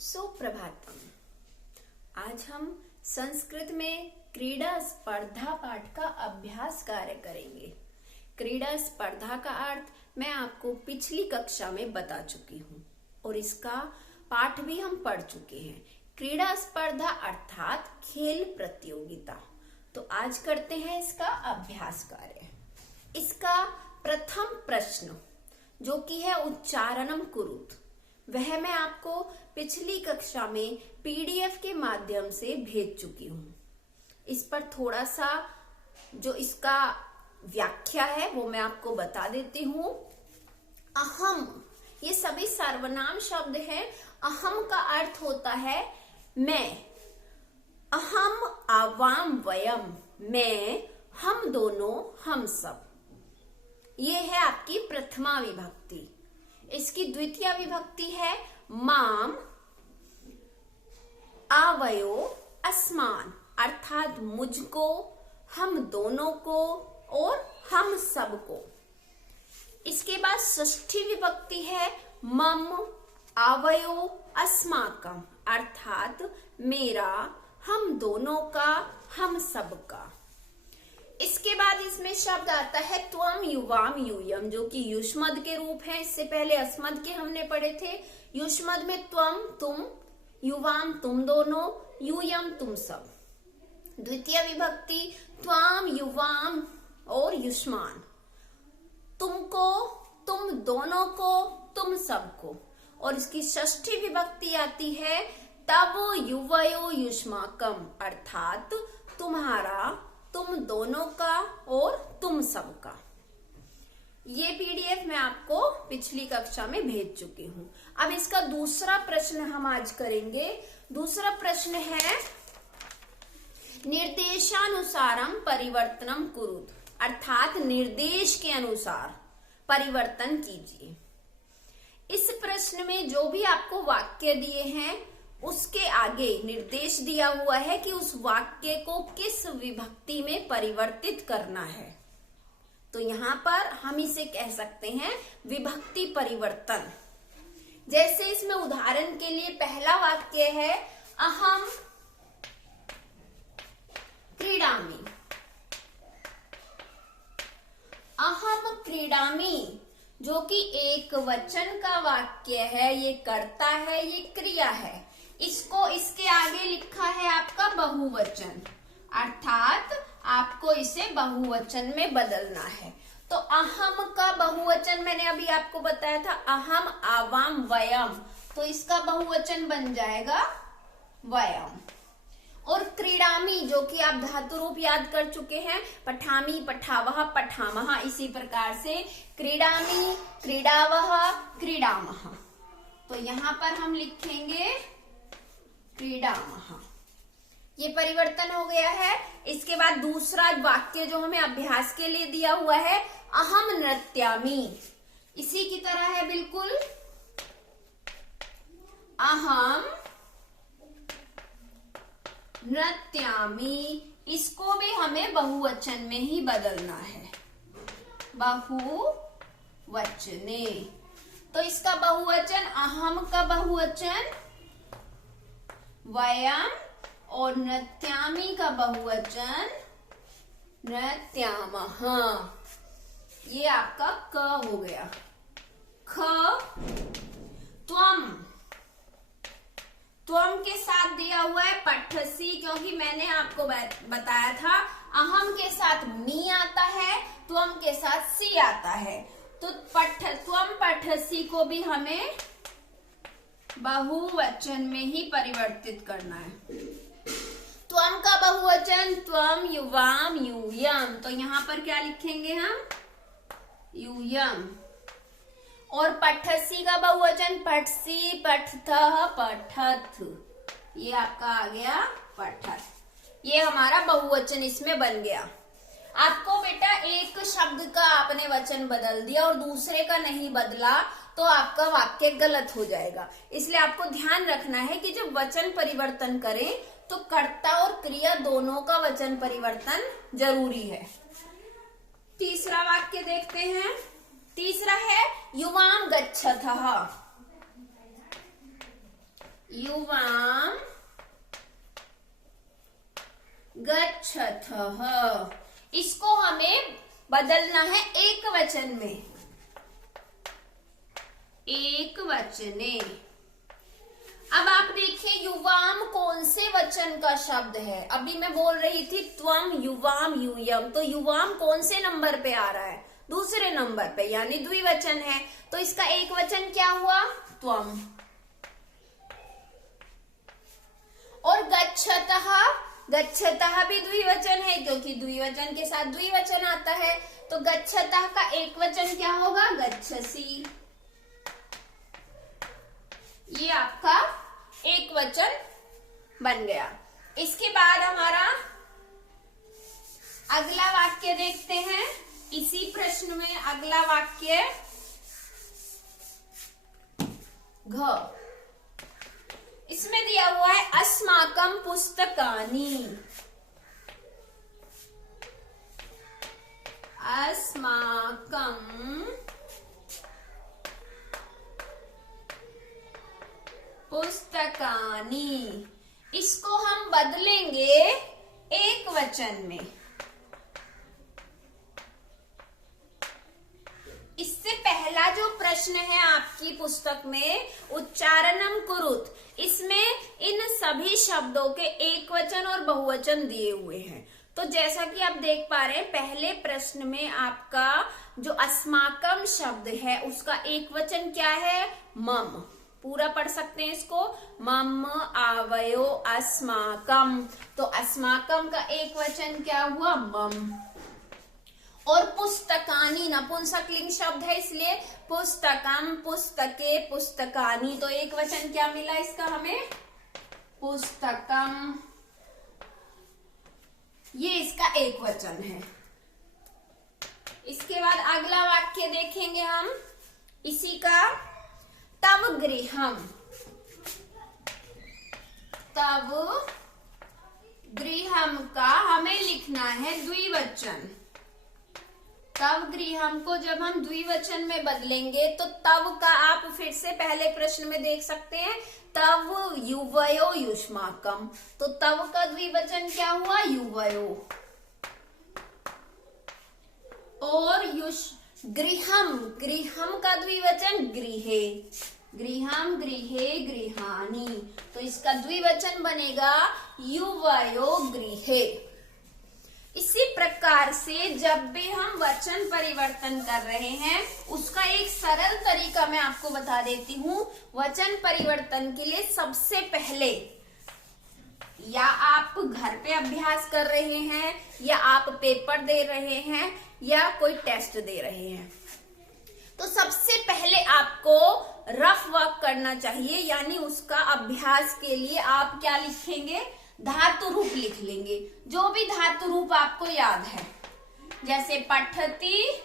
सुप्रभातम। आज हम संस्कृत में क्रीड़ा स्पर्धा पाठ का अभ्यास कार्य करेंगे। क्रीड़ा स्पर्धा का अर्थ मैं आपको पिछली कक्षा में बता चुकी हूँ और इसका पाठ भी हम पढ़ चुके हैं। क्रीड़ा स्पर्धा अर्थात खेल प्रतियोगिता। तो आज करते हैं इसका अभ्यास कार्य। इसका प्रथम प्रश्न जो कि है उच्चारणम कुरुत, वह मैं आपको पिछली कक्षा में पीडीएफ के माध्यम से भेज चुकी हूँ। इस पर थोड़ा सा जो इसका व्याख्या है वो मैं आपको बता देती हूँ। अहम, ये सभी सर्वनाम शब्द हैं। अहम का अर्थ होता है मैं। अहम, आवाम, वयम, मैं, हम दोनों, हम सब। ये है आपकी प्रथमा विभक्ति। इसकी द्वितीय विभक्ति है माम, आवयो, अस्मान, अर्थात मुझको, हम दोनों को और हम सबको। इसके बाद षष्ठी विभक्ति है मम, आवयो, अस्माकम, अर्थात मेरा, हम दोनों का, हम सबका। इसके बाद इसमें शब्द आता है त्वम, युवाम, यूयम, जो कि युष्मद के रूप है। इससे पहले अस्मद के हमने पढ़े थे। युष्मद में त्वम, तुम, युवाम, तुम दोनों, यूयम, तुम सब। द्वितीय विभक्ति त्वाम, युवाम और युष्मान, तुमको, तुम दोनों को, तुम सबको। और इसकी षष्ठी विभक्ति आती है तव, युवयो, युष्माकम, अर्थात तुम्हारा, तुम दोनों का और तुम सबका। ये पीडीएफ मैं आपको पिछली कक्षा में भेज चुकी हूं। अब इसका दूसरा प्रश्न हम आज करेंगे। दूसरा प्रश्न है निर्देशानुसारम परिवर्तनम कुरुत, अर्थात निर्देश के अनुसार परिवर्तन कीजिए। इस प्रश्न में जो भी आपको वाक्य दिए हैं उसके आगे निर्देश दिया हुआ है कि उस वाक्य को किस विभक्ति में परिवर्तित करना है। तो यहाँ पर हम इसे कह सकते हैं विभक्ति परिवर्तन। जैसे इसमें उदाहरण के लिए पहला वाक्य है अहम क्रीडामि। अहम क्रीडामि जो कि एक वचन का वाक्य है, ये कर्ता है, ये क्रिया है। इसको इसके आगे लिखा है आपका बहुवचन, अर्थात आपको इसे बहुवचन में बदलना है। तो अहम का बहुवचन मैंने अभी आपको बताया था, अहम, आवाम, वयम, तो इसका बहुवचन बन जाएगा वयम। और क्रीडामी जो कि आप धातु रूप याद कर चुके हैं, पठामी, पठावह, पठामह, इसी प्रकार से क्रीडामी, क्रीडावह, क्रीडामह। तो यहाँ पर हम लिखेंगे क्रीडामह। ये परिवर्तन हो गया है। इसके बाद दूसरा वाक्य जो हमें अभ्यास के लिए दिया हुआ है अहम नृत्यामि, इसी की तरह है बिल्कुल। अहम नृत्यामि, इसको भी हमें बहुवचन में ही बदलना है, बहुवचने। तो इसका बहुवचन, अहम का बहुवचन वयम और नृत्यामि का बहुवचन नृत्यामः। ये आपका क हो गया। ख, त्वम, त्वम के साथ दिया हुआ है पठसी, क्योंकि मैंने आपको बताया था अहम के साथ मी आता है, त्वम के साथ सी आता है। तो त्वम पठसी को भी हमें बहुवचन में ही परिवर्तित करना है। त्वम का बहुवचन त्वम, युवाम, यूयम, तो यहाँ पर क्या लिखेंगे हम, यूयम। और पठसी का बहुवचन पठसी, पठतः, पठथ, ये आपका आ गया पठथ। ये हमारा बहुवचन इसमें बन गया। आपको बेटा एक शब्द का आपने वचन बदल दिया और दूसरे का नहीं बदला तो आपका वाक्य गलत हो जाएगा। इसलिए आपको ध्यान रखना है कि जब वचन परिवर्तन करें तो कर्ता और क्रिया दोनों का वचन परिवर्तन जरूरी है। तीसरा वाक्य देखते हैं। तीसरा है युवाम गच्छतः। युवाम गच्छथः। इसको हमें बदलना है एक वचन में, एक वचने। अब आप देखिए युवाम कौन से वचन का शब्द है। अभी मैं बोल रही थी त्वम युवाम यूयम, तो युवाम कौन से नंबर पे आ रहा है? दूसरे नंबर पे, यानी द्विवचन है। तो इसका एक वचन क्या हुआ? त्वम। और गच्छतः, गच्छतः भी द्विवचन है क्योंकि द्विवचन के साथ द्विवचन आता है। तो गच्छतः का एक वचन क्या होगा? गच्छसि। ये आपका एक वचन बन गया। इसके बाद हमारा अगला वाक्य देखते हैं। इसी प्रश्न में अगला वाक्य घ, इसमें दिया हुआ है अस्माकं पुस्तकानि। अस्माकं पुस्तकानि, इसको हम बदलेंगे एक वचन में। इससे पहला जो प्रश्न है आपकी पुस्तक में उच्चारणम कुरुत, इसमें इन सभी शब्दों के एक वचन और बहुवचन दिए हुए हैं। तो जैसा कि आप देख पा रहे हैं पहले प्रश्न में आपका जो अस्माकम शब्द है उसका एक वचन क्या है? मम। पूरा पढ़ सकते हैं इसको, मम आवयो अस्माकम। तो अस्माकम का एक वचन क्या हुआ? मम। और पुस्तकानि नपुंसकलिंग शब्द है इसलिए पुस्तकम, पुस्तके, पुस्तकानि। तो एक वचन क्या मिला इसका हमें? पुस्तकम। ये इसका एक वचन है। इसके बाद अगला वाक्य देखेंगे हम इसी का। तव गृहम, तव गृहम का हमें लिखना है द्विवचन। तव गृहम को जब हम द्विवचन में बदलेंगे तो तव का आप फिर से पहले प्रश्न में देख सकते हैं, तव युवयो युष्माकम। तो तव का द्विवचन क्या हुआ? युवयो। और गृहम, गृहम का द्विवचन गृहे। गृहम, गृहे, गृहाणि। तो इसका द्विवचन बनेगा युवयो गृहे। इसी प्रकार से जब भी हम वचन परिवर्तन कर रहे हैं उसका एक सरल तरीका मैं आपको बता देती हूँ। वचन परिवर्तन के लिए सबसे पहले, या आप घर पे अभ्यास कर रहे हैं या आप पेपर दे रहे हैं या कोई टेस्ट दे रहे हैं, तो सबसे पहले आपको रफ वर्क करना चाहिए। यानी उसका अभ्यास के लिए आप क्या लिखेंगे? धातु रूप लिख लेंगे। जो भी धातु रूप आपको याद है, जैसे पठति,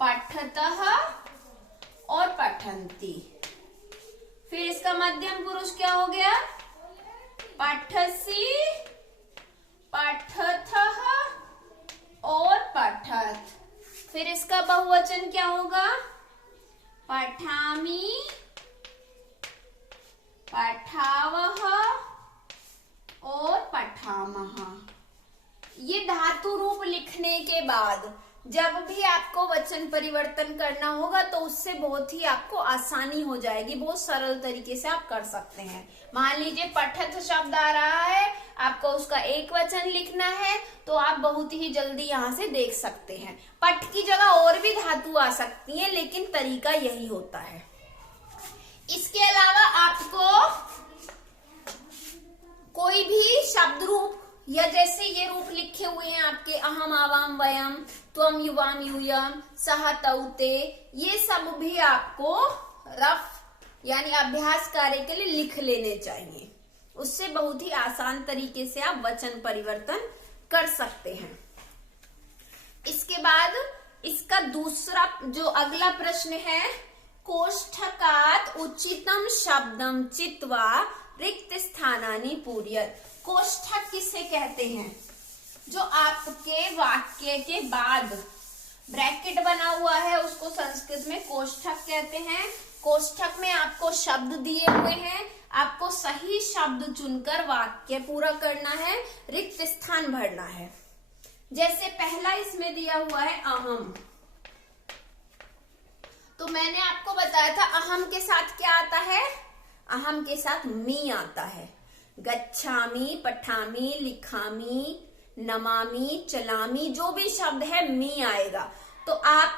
पठतः और पठन्ति। फिर इसका मध्यम पुरुष क्या हो गया? पठसि, पठथः और पठत। फिर इसका बहुवचन क्या होगा? पठामि, पठावः और पठामः। ये धातु रूप लिखने के बाद जब भी आपको वचन परिवर्तन करना होगा तो उससे बहुत ही आपको आसानी हो जाएगी। बहुत सरल तरीके से आप कर सकते हैं। मान लीजिए पठत शब्द आ रहा है, आपको उसका एक वचन लिखना है, तो आप बहुत ही जल्दी यहाँ से देख सकते हैं। पठ की जगह और भी धातु आ सकती है, लेकिन तरीका यही होता है। इसके अलावा आपको कोई भी शब्द रूप, या जैसे ये रूप लिखे हुए हैं आपके अहम, आवाम, वयम, त्वम, युवाम, यूयम, सह, तौते, ये सब भी आपको रफ यानी अभ्यास कार्य के लिए लिख लेने चाहिए। उससे बहुत ही आसान तरीके से आप वचन परिवर्तन कर सकते हैं। इसके बाद इसका दूसरा जो अगला प्रश्न है, कोष्ठकात उचितम शब्दम चित्वा रिक्त स्थानानि पूरयत। कोष्ठक किसे कहते हैं? जो आपके वाक्य के बाद ब्रैकेट बना हुआ है उसको संस्कृत में कोष्ठक कहते हैं। कोष्ठक में आपको शब्द दिए हुए हैं, आपको सही शब्द चुनकर वाक्य पूरा करना है, रिक्त स्थान भरना है। जैसे पहला इसमें दिया हुआ है अहम, तो मैंने आपको बताया था अहम के साथ क्या आता है, अहम के साथ मी आता है। गच्छामी, पठामी, लिखामी, नमामी, चलामी, जो भी शब्द है मी आएगा। तो आप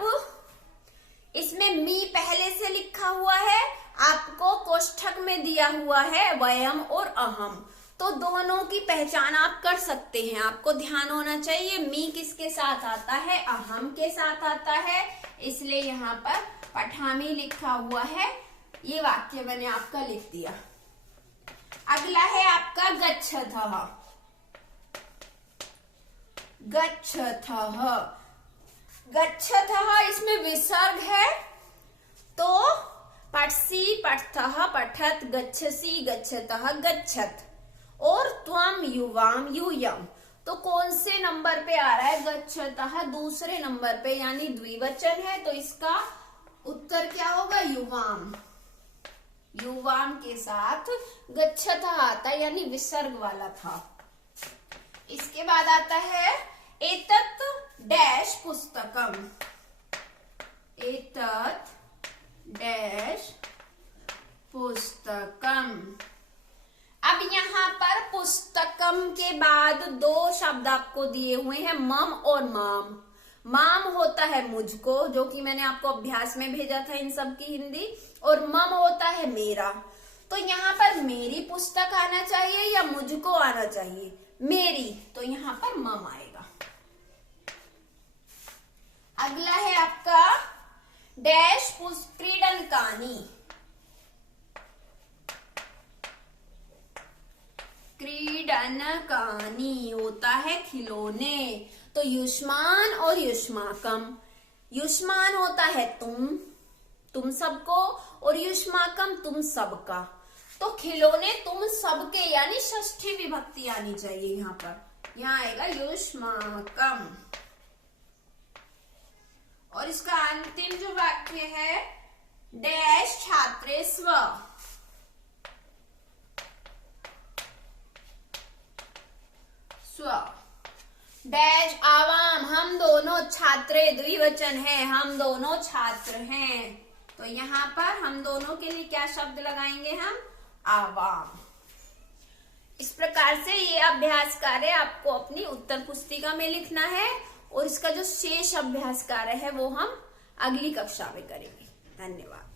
इसमें मी पहले से लिखा हुआ है, आपको कोष्ठक में दिया हुआ है वयम और अहम, तो दोनों की पहचान आप कर सकते हैं। आपको ध्यान होना चाहिए मी किसके साथ आता है, अहम के साथ आता है, इसलिए यहाँ पर पठामी लिखा हुआ है। ये वाक्य मैंने आपका लिख दिया। अगला है आपका गच्छथः। गच्छथः, गच्छथः इसमें विसर्ग है, तो पठसी, पठतः, पठत, गच्छसी, गच्छतः, गच्छत, और त्वम, युवाम, यूयम, तो कौन से नंबर पे आ रहा है, गच्छतः दूसरे नंबर पे, यानी द्विवचन है, तो इसका उत्तर क्या होगा, युवाम। युवाम के साथ गच्छतः आता है, यानी विसर्ग वाला था। इसके बाद आता है एतत् डैश पुस्तकम। एतत् डैश पुस्तकम। अब यहाँ पर पुस्तकम के बाद दो शब्द आपको दिए हुए हैं, मम और माम। माम होता है मुझको, जो कि मैंने आपको अभ्यास में भेजा था इन सब की हिंदी, और मम होता है मेरा। तो यहाँ पर मेरी पुस्तक आना चाहिए या मुझको आना चाहिए, मेरी, तो यहाँ पर मम आएगा। अगला है आपका डैश क्रीडनकानी। क्रीडनकानी होता है खिलौने, तो युष्मान और युष्माकम। युष्मान होता है तुम सबको, और युष्माकम तुम सबका, तो खिलौने तुम सबके, यानी षष्ठी विभक्ति आनी चाहिए यहाँ पर। यहाँ आएगा युष्माकम। और इसका अंतिम जो वाक्य है, डैश छात्रे स्व। स्व डैश आवाम, हम दोनों छात्रे, द्विवचन है, हम दोनों छात्र हैं, तो यहाँ पर हम दोनों के लिए क्या शब्द लगाएंगे हम, आवाम। इस प्रकार से ये अभ्यास कार्य आपको अपनी उत्तर पुस्तिका में लिखना है, और इसका जो शेष अभ्यास कार्य है वो हम अगली कक्षा में करेंगे। धन्यवाद।